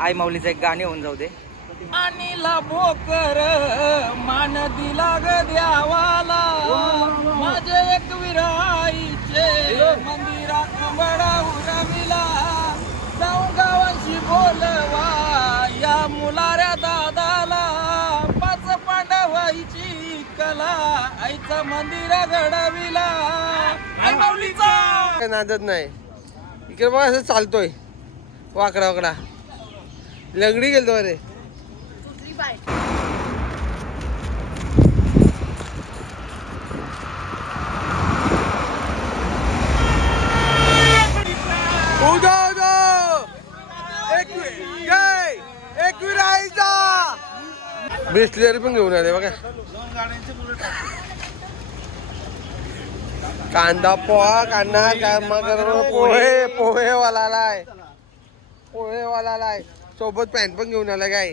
आई माऊलीचं एक गाणे होऊन जाऊ दे. आणीला भोकर मान दिला ग द्यावाला माझे एक विराईचे मंदिरात बडा उरविला जाऊ गावांशी बोलवा या मुलाऱ्या दादाला पाच पांडवाईची कला आईचा मंदिर घडविला आई माऊलीचा. नादत नाही इकडे बघ असं चालतोय वाकडा वाकडा लंगडी गेलतो रे. बिस्लेरी पण घेऊन आले बघा. कांदा पोहा कांदा पोहे पोहेवाला आलाय सोबत पॅन्ट पण घेऊन आला काय.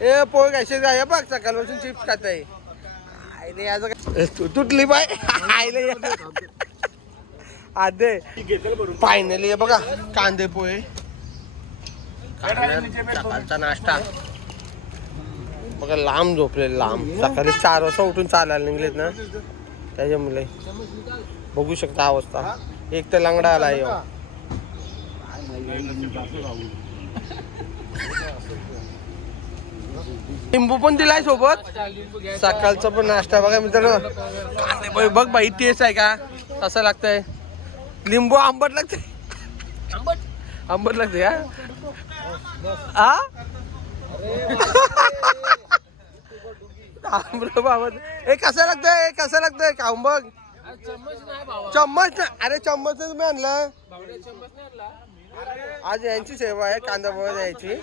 ए पोहे कसे जाय बघ सकाळपासून चिप्स खात आहे तुटली बाय आयले आधे फायनली बघा कांदे पोहे सकाळचा नाश्ता बघा. लांब झोपले लांब सकाळी 4 वाजता उठून चालायला निघलेत ना त्याच्यामुळे बघू शकता अवस्था. एक तर लंगडा आलाय लिंबू पण दिलाय सोबत सकाळचा पण नाश्ता बघा मित्रांनो. बघ बाई टेस्ट आहे का कसं लागतंय. लिंबू आंबट लागतंय आंबट लागते का कसं लागतंय खाऊन बघ. चम्मच ना अरे चम्मच मी आणलं आज. यांची सेवा आहे कांदा पोहा द्यायची.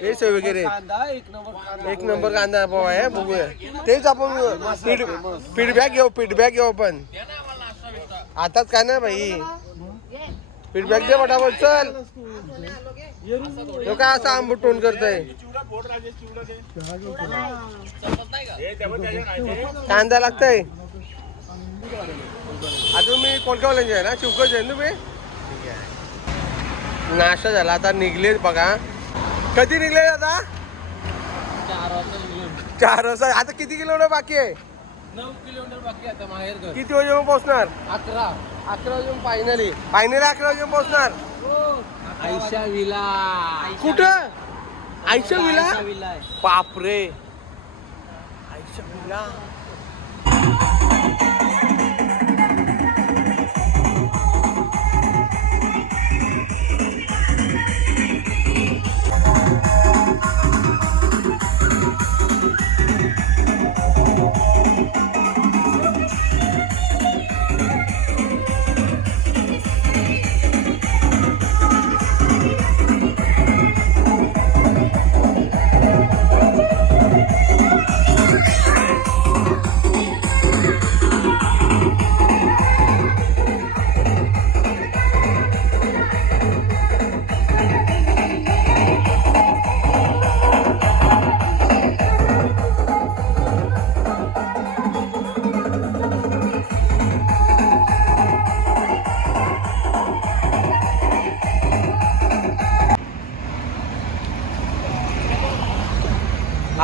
हे सेव वगैरे एक नंबर कांदा पोहा आहे. बघूया तेच आपण फीडबॅक घेऊ आपण आताच काय ना भाई. फीडबॅक दे फटाफट चल. तो काय असं आंबट टोन करतोय. कांदा लागतंय. अजून मी कोणत्या आहे ना शिवकच आहे तुम्ही. नाश्ता झाला आता निघले बघा. कधी निघले आता 4 वाजता. आता किती किलोमीटर बाकी आहे. 9 किलोमीटर बाकी आता माहेर घर. किती वाजेपर्यंत पोहोचणार. 11 वाजेपर्यंत फायनली 11 वाजेपर्यंत पोहोचणार. आयशा विला. कुठं आयशा विला. बापरे आयशा विला.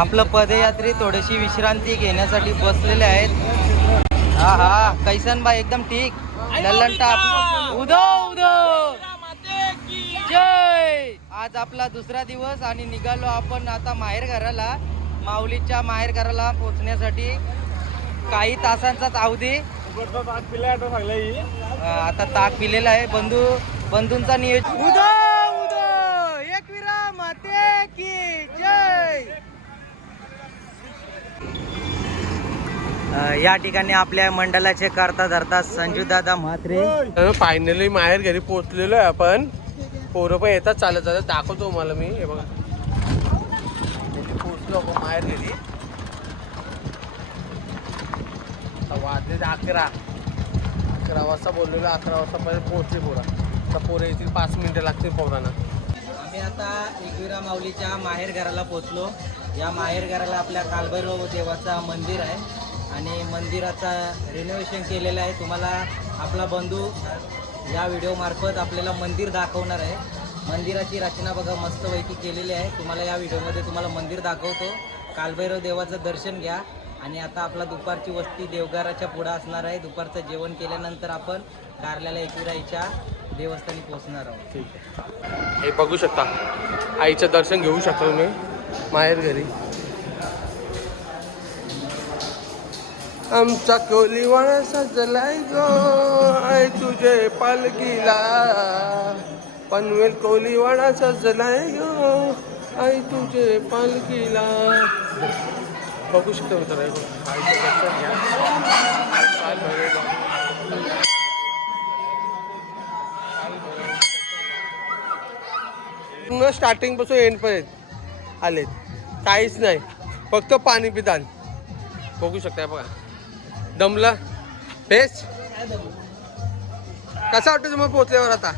आपलं पदयात्री थोडीशी विश्रांती घेण्यासाठी बसलेले आहेत. हा कैसन भाई एकदम ठीक. लल्लन टाप उदो जय. आज आपला दुसरा दिवस आणि निघालो आपण आता माहेर घराला. माऊलीच्या माहेर घराला पोहोचण्यासाठी काही तासांचाच अवधी. आता ताक पिलेला आहे. बंधूंचा नियोजन. उदो एकविरा माते की जय. या ठिकाणी आपल्या मंडळाचे करता धरता संजू दादा म्हात्रे. फायनली माहेर घरी पोहोचलेलो आहे आपण. पोरं पण येतात चालत दाखवतो मला मी. हे बघा पोहोचलो आपण माहेर घरी. वाजले 11 वाजता बोललेलो. 11 वाजता पर्यंत पोहोचले पोरा. आता पोरं येतील 5 मिनिटं लागतील पोरांना. आम्ही आता एकविरा माऊलीच्या माहेर घराला पोहोचलो. या माहेर घराला आपल्या कालभैरव देवाचा मंदिर आहे आणि मंदिराचा रिनोव्हेशन केलेलं आहे. तुम्हाला आपला बंधू या व्हिडिओ मार्फत आपल्याला मंदिर दाखवणार आहे. मंदिराची रचना बघा मस्तपैकी केलेली आहे. तुम्हाला या व्हिडिओमध्ये तुम्हाला मंदिर दाखवतो. कालभैरव देवाचं दर्शन घ्या. आणि आता आपला दुपारची वस्ती देवघराच्या पुढं असणार आहे. दुपारचं जेवण केल्यानंतर आपण कारल्याला एकविराईच्या देवस्थानी पोहोचणार आहोत. ठीक आहे. हे बघू शकता, आईचं दर्शन घेऊ शकता तुम्ही माहेर घरी. आमचा कोलीवाडा सजलाय गो आई तुझे पालखीला, पनवेल कोलीवाडा सजलाय गो आई तुझे पालखीला. बघू शकता मित्रांनो, आईचं दर्शन घ्या. पूर्ण स्टार्टिंग पासून एंड पर्यंत आलेत, काहीच नाही, फक्त पाणी पितान. बघू शकता बघा. दमला बेस्ट. कसा वाटतं तुम्हाला पोहोचल्यावर आता?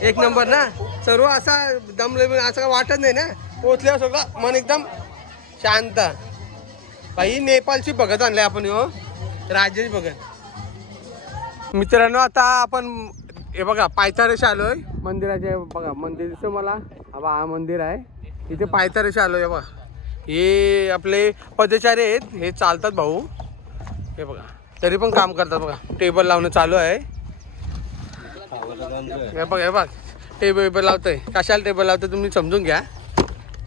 एक नंबर ना. सर्व असा दमले असं वाटत नाही ना पोहोचल्यावर. सगळं मन एकदम शांत. बाई नेपाळची भगत आणलाय आपण, हो राजेश भगत. मित्रांनो आता आपण हे बघा पायथ्यारेशी आलोय मंदिराच्या. बघा मंदिर दिसतं मला. हा मंदिर आहे इथे. पायथ्यारेशी आलोय बघा. हे आपले पदचारी आहेत, हे चालतात भाऊ. हे बघा तरी पण काम करतात बघा. टेबल लावणं चालू आहे. हे बघ हे बघ टेबल लावतोय. कशाला टेबल लावतोय तुम्ही समजून घ्या.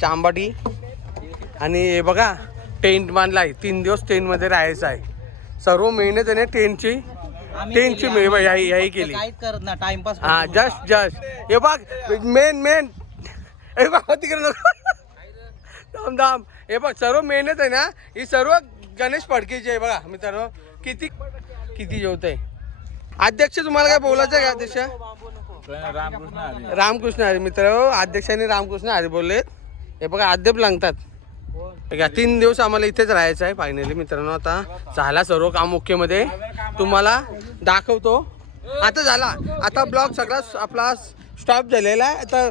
चांबाटी. आणि हे बघा टेंट बांधलाय. 3 दिवस टेंटमध्ये राहायचं आहे. सर्व मेहनत आहे ना टेंटची याही केली. काहीच करत ना टाइमपास. हा जस्ट हे बघ मेन हे बघ तिकडे धाम धाम. हे बघ सर्व मेहनत आहे ना ही सर्व गणेश फडकेची आहे. बघा मित्रांनो किती जेवत आहे. अध्यक्ष तुम्हाला काय बोलायचं आहे का? अध्यक्ष रामकृष्ण हरी. मित्र अध्यक्षांनी रामकृष्ण हरी बोललेत. हे बघा अध्यक्ष लागतात. 3 दिवस आम्हाला इथेच राहायचं आहे. फायनली मित्रांनो आता झाला सर्व काम ओकेमध्ये. तुम्हाला दाखवतो. आता झाला. आता ब्लॉग सगळा आपला स्टॉप झालेला आहे. आता